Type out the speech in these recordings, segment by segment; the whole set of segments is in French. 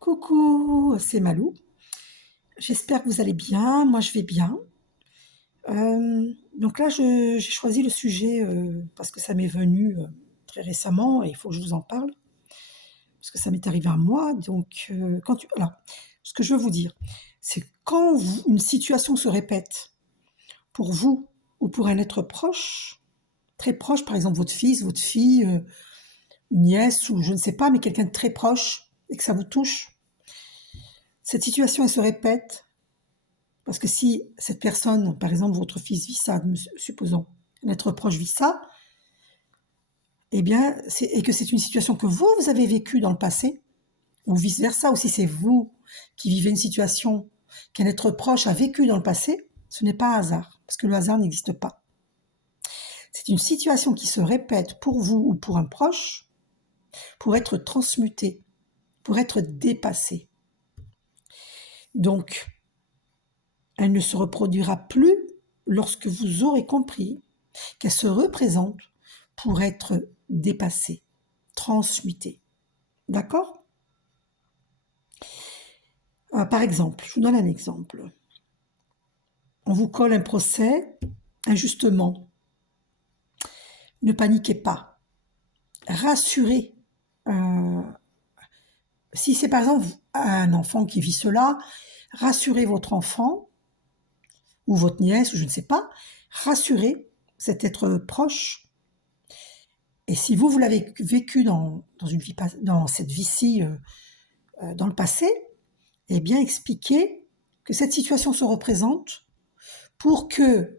Coucou, c'est Malou. J'espère que vous allez bien. Moi, je vais bien. Donc là, j'ai choisi le sujet parce que ça m'est venu très récemment et il faut que je vous en parle parce que ça m'est arrivé à moi. Donc, alors, ce que je veux vous dire, c'est quand une situation se répète pour vous ou pour un être proche, très proche, par exemple votre fils, votre fille, une nièce ou je ne sais pas, mais quelqu'un de très proche et que ça vous touche, cette situation, elle se répète. Parce que si cette personne, par exemple votre fils vit ça, supposons, un être proche vit ça, eh bien, et que c'est une situation que vous avez vécue dans le passé, ou vice-versa, ou si c'est vous qui vivez une situation qu'un être proche a vécue dans le passé, ce n'est pas un hasard, parce que le hasard n'existe pas. C'est une situation qui se répète pour vous ou pour un proche, pour être transmutée, pour être dépassée. Donc, elle ne se reproduira plus lorsque vous aurez compris qu'elle se représente pour être dépassée, transmutée. D'accord? Par exemple, je vous donne un exemple. On vous colle un procès injustement. Ne paniquez pas. Rassurez. Euh, Si c'est par exemple un enfant qui vit cela, rassurez votre enfant ou votre nièce, ou je ne sais pas, rassurez cet être proche. Et si vous l'avez vécu dans cette vie-ci, dans le passé, eh bien expliquez que cette situation se représente pour que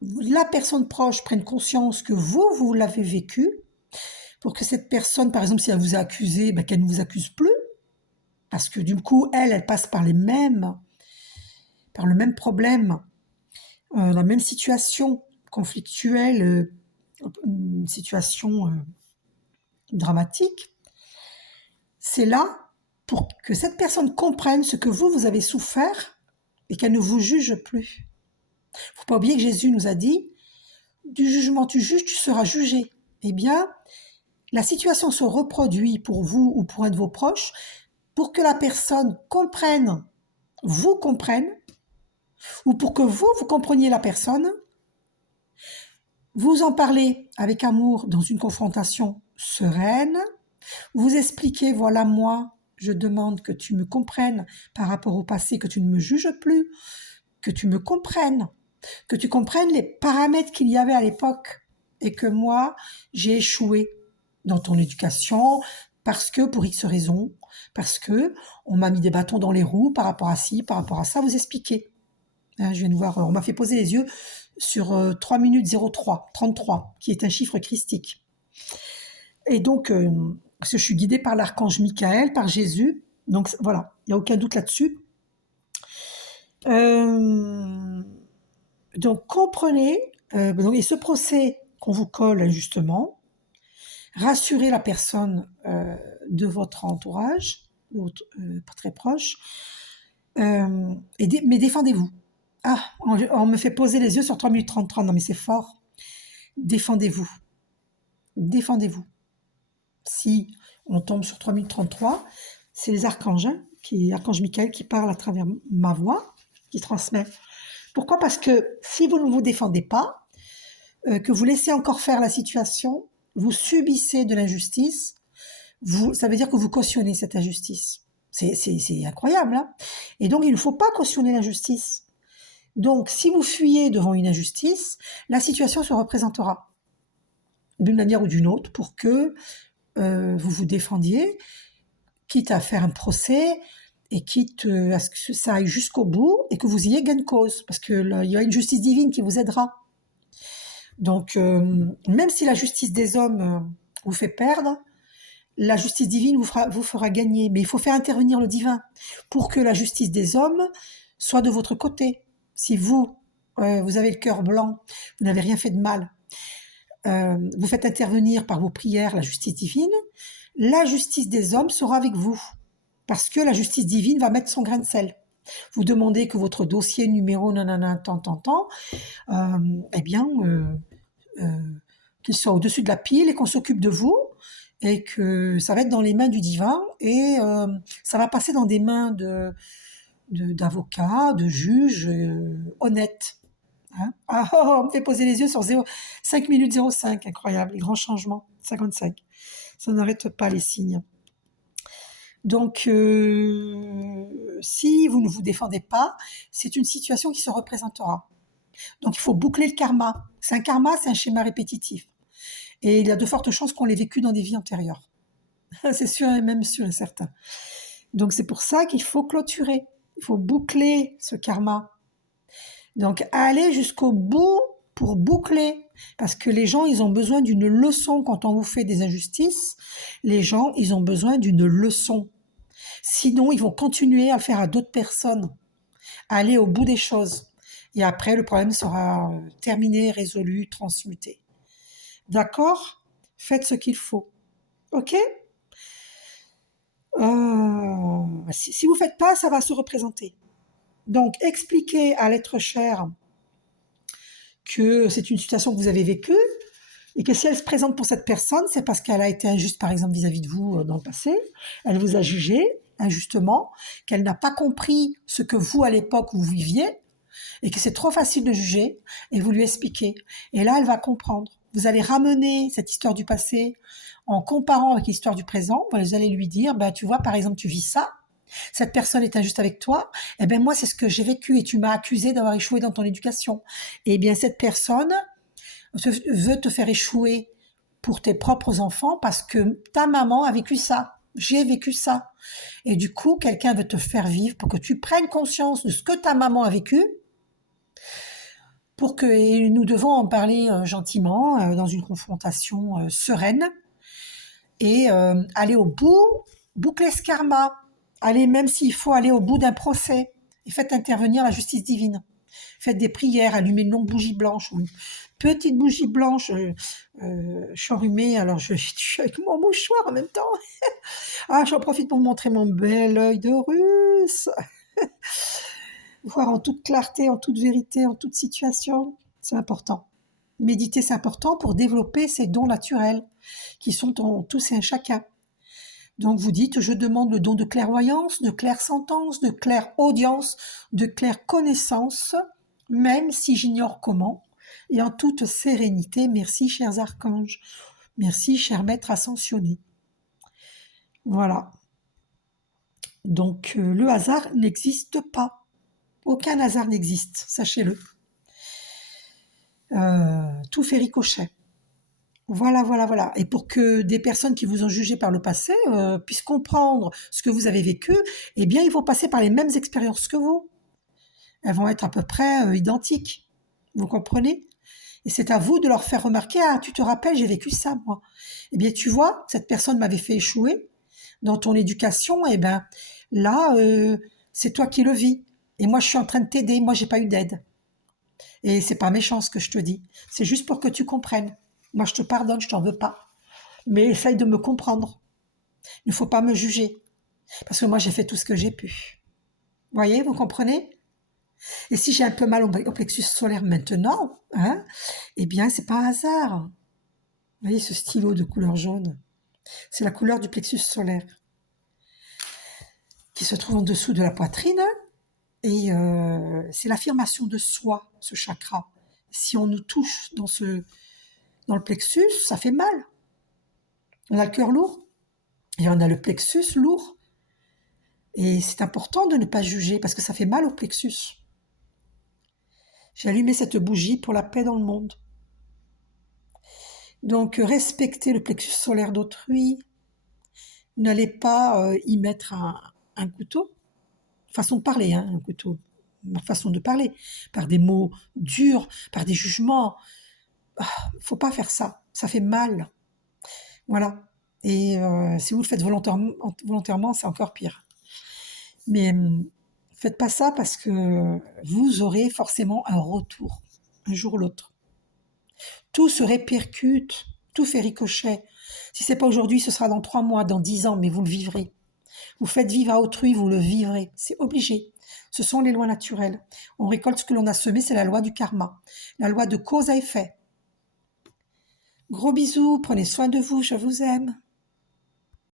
la personne proche prenne conscience que vous l'avez vécu, pour que cette personne, par exemple, si elle vous a accusé, qu'elle ne vous accuse plus, parce que du coup, elle passe par le même problème, la même situation conflictuelle, une situation dramatique. C'est là pour que cette personne comprenne ce que vous avez souffert et qu'elle ne vous juge plus. Il ne faut pas oublier que Jésus nous a dit « Du jugement tu juges, tu seras jugé ». Eh bien, la situation se reproduit pour vous ou pour un de vos proches pour que la personne comprenne, vous comprenne, ou pour que vous compreniez la personne. Vous en parlez avec amour dans une confrontation sereine. Vous expliquez, voilà moi, je demande que tu me comprennes par rapport au passé, que tu ne me juges plus, que tu me comprennes, que tu comprennes les paramètres qu'il y avait à l'époque et que moi, j'ai échoué dans ton éducation parce que pour X raisons, parce que on m'a mis des bâtons dans les roues par rapport à ci, par rapport à ça, vous expliquez. Je viens de voir, on m'a fait poser les yeux sur 3 minutes 03, 33, qui est un chiffre christique. Et donc, parce que je suis guidée par l'archange Michael, par Jésus, donc voilà, il n'y a aucun doute là-dessus. Donc comprenez, et ce procès qu'on vous colle injustement, rassurez la personne de votre entourage, très proche, mais défendez-vous. Ah, on me fait poser les yeux sur 3 minutes 33, non mais c'est fort. Défendez-vous. Défendez-vous. Si on tombe sur 3 minutes 33, c'est les archanges, l'archange Michael qui parle à travers ma voix, qui transmet. Pourquoi? Parce que si vous ne vous défendez pas, que vous laissez encore faire la situation, vous subissez de l'injustice, ça veut dire que vous cautionnez cette injustice. C'est incroyable, hein? Et donc, il ne faut pas cautionner l'injustice. Donc, si vous fuyez devant une injustice, la situation se représentera d'une manière ou d'une autre pour que vous vous défendiez, quitte à faire un procès et quitte à ce que ça aille jusqu'au bout et que vous ayez gain de cause, parce qu'il y a une justice divine qui vous aidera. Donc, même si la justice des hommes vous fait perdre, la justice divine vous fera gagner. Mais il faut faire intervenir le divin pour que la justice des hommes soit de votre côté. Si vous avez le cœur blanc, vous n'avez rien fait de mal, vous faites intervenir par vos prières la justice divine, la justice des hommes sera avec vous. Parce que la justice divine va mettre son grain de sel. Vous demandez que votre dossier numéro nanana tant, eh bien, qu'il soit au-dessus de la pile et qu'on s'occupe de vous et que ça va être dans les mains du divin et ça va passer dans des mains d'avocats, de juges honnêtes. Hein. Ah, oh, on me fait poser les yeux sur 5 minutes 05, incroyable, les grands changements, 55. Ça n'arrête pas les signes. Donc, si vous ne vous défendez pas, c'est une situation qui se représentera. Donc, il faut boucler le karma. C'est un karma, c'est un schéma répétitif. Et il y a de fortes chances qu'on l'ait vécu dans des vies antérieures. C'est sûr et même sûr et certain. Donc, c'est pour ça qu'il faut clôturer. Il faut boucler ce karma. Donc, aller jusqu'au bout pour boucler. Parce que les gens, ils ont besoin d'une leçon quand on vous fait des injustices. Les gens, ils ont besoin d'une leçon. Sinon, ils vont continuer à le faire à d'autres personnes, à aller au bout des choses. Et après, le problème sera terminé, résolu, transmuté. D'accord? Faites ce qu'il faut. OK? Si vous ne faites pas, ça va se représenter. Donc, expliquez à l'être cher que c'est une situation que vous avez vécue et que si elle se présente pour cette personne, c'est parce qu'elle a été injuste, par exemple, vis-à-vis de vous dans le passé. Elle vous a jugé injustement, qu'elle n'a pas compris ce que vous, à l'époque, vous viviez et que c'est trop facile de juger et vous lui expliquez. Et là, elle va comprendre. Vous allez ramener cette histoire du passé en comparant avec l'histoire du présent. Vous allez lui dire, ben, tu vois, par exemple, tu vis ça. Cette personne est injuste avec toi. Eh bien, moi, c'est ce que j'ai vécu et tu m'as accusé d'avoir échoué dans ton éducation. Eh bien, cette personne veut te faire échouer pour tes propres enfants parce que ta maman a vécu ça. J'ai vécu ça. Et du coup, quelqu'un veut te faire vivre pour que tu prennes conscience de ce que ta maman a vécu. Et nous devons en parler gentiment, dans une confrontation sereine, et aller au bout, boucler ce karma, aller même s'il faut aller au bout d'un procès, et faites intervenir la justice divine. Faites des prières, allumez une longue bougie blanche ou une petite bougie blanche enrhumée. Alors je suis avec mon mouchoir en même temps. Ah, j'en profite pour vous montrer mon bel œil de russe. Voir en toute clarté, en toute vérité, en toute situation, c'est important. Méditer, c'est important pour développer ces dons naturels qui sont en tous et en chacun. Donc vous dites, je demande le don de clairvoyance, de clairsentence, de clairaudience, de clairconnaissance, même si j'ignore comment, et en toute sérénité. Merci, chers archanges. Merci, cher maître ascensionné. Voilà. Donc le hasard n'existe pas. Aucun hasard n'existe, sachez-le. Tout fait ricochet. Voilà, voilà, voilà. Et pour que des personnes qui vous ont jugé par le passé puissent comprendre ce que vous avez vécu, eh bien, ils vont passer par les mêmes expériences que vous. Elles vont être à peu près identiques. Vous comprenez? Et c'est à vous de leur faire remarquer, ah, tu te rappelles, j'ai vécu ça, moi. Eh bien, tu vois, cette personne m'avait fait échouer dans ton éducation, eh bien, là, c'est toi qui le vis. Et moi, je suis en train de t'aider. Moi, j'ai pas eu d'aide. Et c'est pas méchant ce que je te dis. C'est juste pour que tu comprennes. Moi, je te pardonne, je t'en veux pas. Mais essaye de me comprendre. Il ne faut pas me juger. Parce que moi, j'ai fait tout ce que j'ai pu. Vous voyez, vous comprenez? Et si j'ai un peu mal au plexus solaire maintenant, hein, eh bien, c'est pas un hasard. Vous voyez ce stylo de couleur jaune? C'est la couleur du plexus solaire qui se trouve en dessous de la poitrine. Et c'est l'affirmation de soi, ce chakra. Si on nous touche dans le plexus, ça fait mal. On a le cœur lourd et on a le plexus lourd. Et c'est important de ne pas juger parce que ça fait mal au plexus. J'ai allumé cette bougie pour la paix dans le monde. Donc, respectez le plexus solaire d'autrui. N'allez pas y mettre un couteau. Façon de parler, hein, un couteau. Façon de parler. Par des mots durs, par des jugements. Faut pas faire ça. Ça fait mal. Voilà. Et si vous le faites volontairement, c'est encore pire. Mais faites pas ça parce que vous aurez forcément un retour, un jour ou l'autre. Tout se répercute, tout fait ricochet. Si c'est pas aujourd'hui, ce sera dans 3 mois, dans 10 ans, mais vous le vivrez. Vous faites vivre à autrui, vous le vivrez. C'est obligé. Ce sont les lois naturelles. On récolte ce que l'on a semé, c'est la loi du karma, la loi de cause à effet. Gros bisous, prenez soin de vous, je vous aime.